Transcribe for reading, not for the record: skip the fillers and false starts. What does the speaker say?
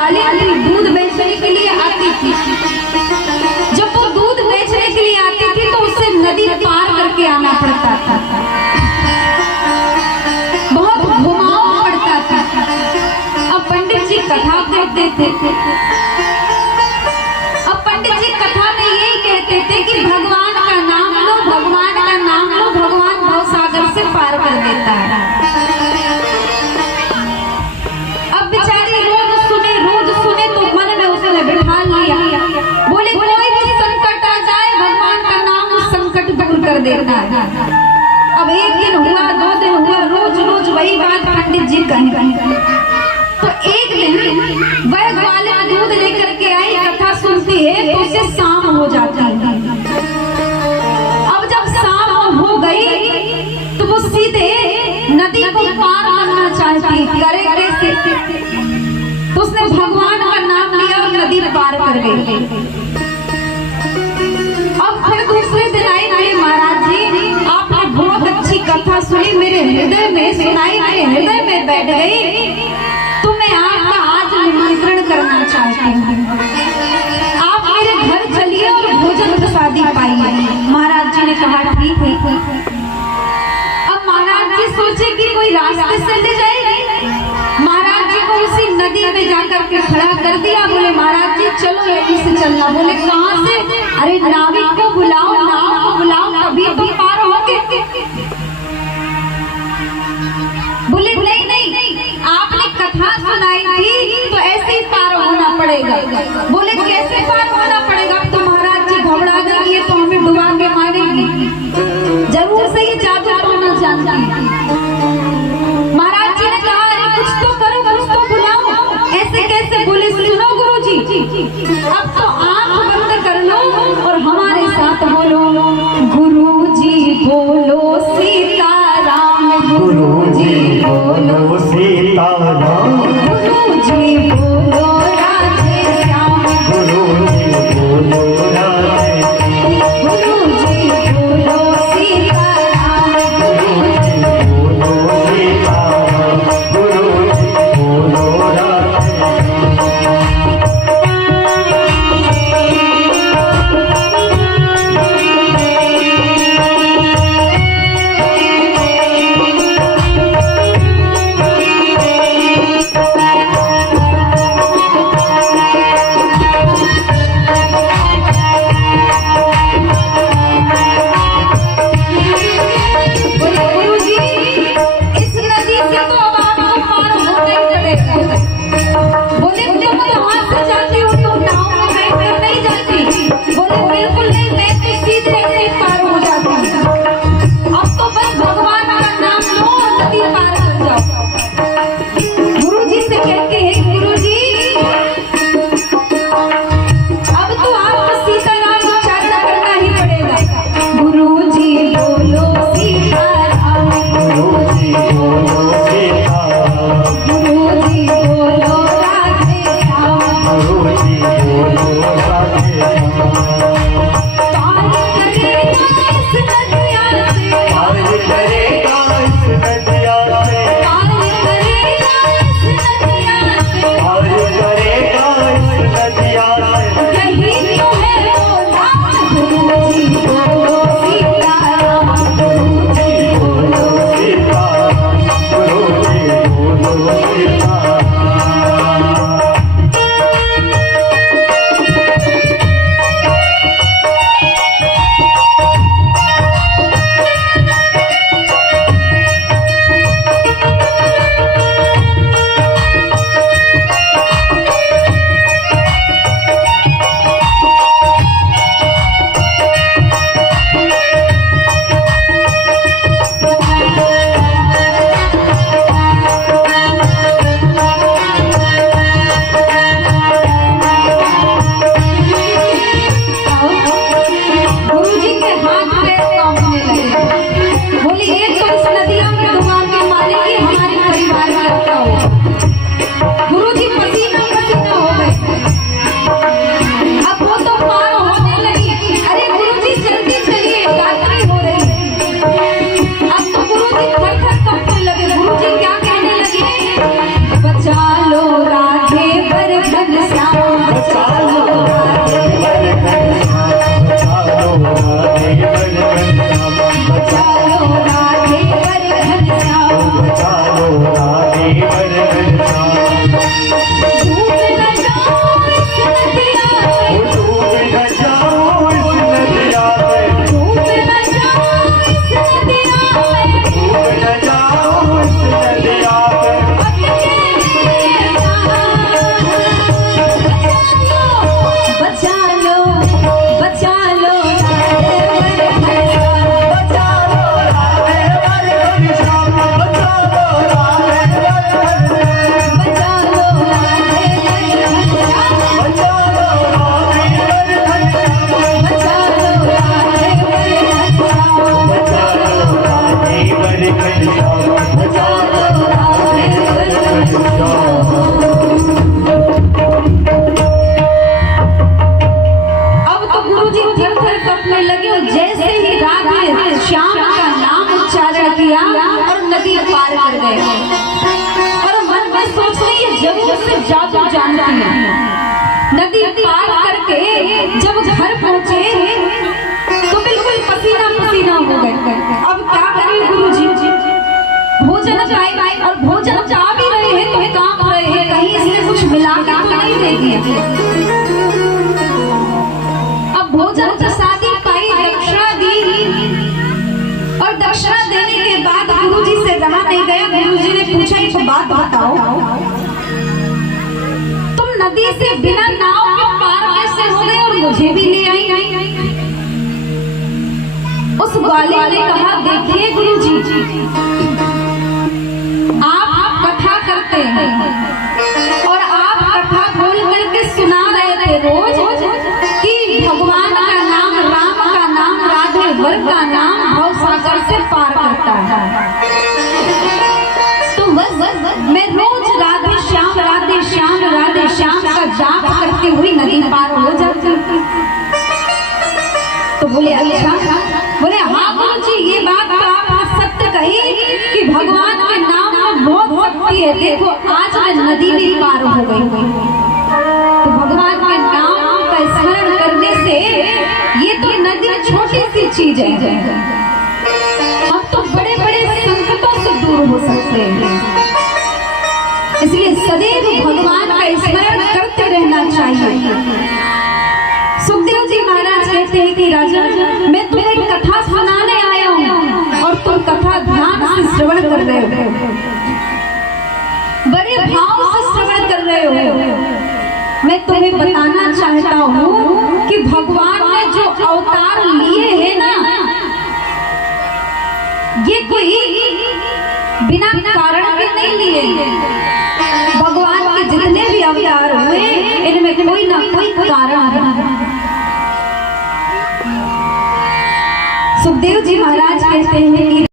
ग्वालियर थी, दूध बेचने के लिए आती थी। जब वो दूध बेचने के लिए आती थी तो उसे नदी पार करके आना पड़ता था, बहुत घुमाव पड़ता था। अब पंडित जी कथा करते थे, अब पंडित जी कथा में यही कहते थे कि भगवान का नाम लो, भगवान का नाम लो, भगवान भवसागर से पार कर देता है। बोले कोई भी संकट आ जाए भगवान का नाम उस संकट दूर कर देता है। अब एक दिन हुआ, 2 दिन हुआ, रोज रोज वही बात पंडित जी कहें। तो एक दिन वह ग्वालियर दूध लेकर के आई, कथा सुनती है तो उसे शाम हो जाती है। अब जब शाम हो गई तो वो सीधे नदी को पार करना चाहती, करे कैसे? तो उसने भगवान का नाम लिया और नदी पार कर गई। अब फिर दूसरे दिन आई, मेरे महाराज जी आपने बहुत अच्छी कथा सुनी, मेरे हृदय में सुनाई, मेरे हृदय में बैठ गई, तो मैं आपका आज निमंत्रण करना चाहती हूँ। आप मेरे घर चलिए और भोजन प्रसादी पाइए। महाराज जी ने कहा ठीक है। अब महाराज जी सोचे कि कोई रास्ते से ले जाएगी। महाराज जी को उसी नदी में जाकर के खड़ा कर दिया। बोले महाराज जी चलो यहीं से चलना। बोले कहाँ से? अरे नाविक को बुलाओ, नाव को बुलाओ, तभी तो पार होंगे। बोले नहीं नहीं, आपने कथा सुनाई थी तो ऐसे ही पार होना पड़ेगा। बोले कैसे पार होना पड़ेगा? तो महाराज जी घबरा गई, ये तो हमें डुबा के मारेगी, जरूर से ये जादू टोना जानती है। महाराज जी ने कहा अरे कुछ तो करो, कुछ तो बुलाओ, ऐसे कैसे? बोले सुनो गुरुजी, अब तो आंख बंद कर लो और हमारे साथ बोलो, गुरुजी बोलो सीताराम, गुरुजी बोलो सीताराम, गुरुजी बोलो राधे श्याम, गुरुजी बोलो राधे, गुरुजी बोलो सीताराम, गुरुजी बोलो सीताराम, गुरुजी बोलो राधे। जादू जानती हैं। नदी पार करके जब घर पहुंचे तो बिल्कुल पसीना पसीना हो गए। अब क्या करें गुरुजी, भोजन पाए और भोजन जा भी रहे हैं तो कांप रहे हैं, कहीं इसमें कुछ मिला के तो नहीं देगी। अब भोजन प्रसादी पाई, दक्षिणा दी और दक्षिणा देने के बाद गुरुजी से रहा नहीं गया। गुरुजी ने पूछा एक बात बताओ, तुम नदी से बिना नाव के पार कैसे हो गए और मुझे भी ले आई? उस ग्वालियर ने कहा देखिए गुरुजी, आप कथा करते हैं और आप कथा बोल करके सुना रहे थे रोज कि भगवान का नाम, राम का नाम, राधे वर का नाम भव सागर से पार करता है। तो बस मैं रोज राधे श्याम राधे श्याम राधे श्याम का जाप करती हुई नदी पार हो जाती। तो बोले अच्छा, बोले हाँ गुरुजी ये बात तो आपने सत्य कही कि भगवान के नाम में बहुत शक्ति है। देखो आज मैं नदी भी पार हो गई। तो भगवान के नाम का स्मरण करने से ये तो नदी छोटी सी चीज है, हम तो बड़े बड़े संकटों से दूर हो सकते हैं। इसलिए सदैव भगवान का स्मरण करते रहना चाहिए। सुखदेव जी महाराज कहते हैं कि राजा मैं तुम्हें कथा सुनाने आया हूँ और तुम कथा ध्यान से श्रवण कर रहे हो, बड़े भाव से श्रवण कर रहे हो। मैं तुम्हें बताना चाहता हूँ कि भगवान ने जो अवतार लिए हैं ना, ये कोई बिना कारण के नहीं लिए। भगवान के जितने भी अवतार हुए इनमें कोई ना कोई कारण है। सुखदेव जी महाराज कहते हैं कि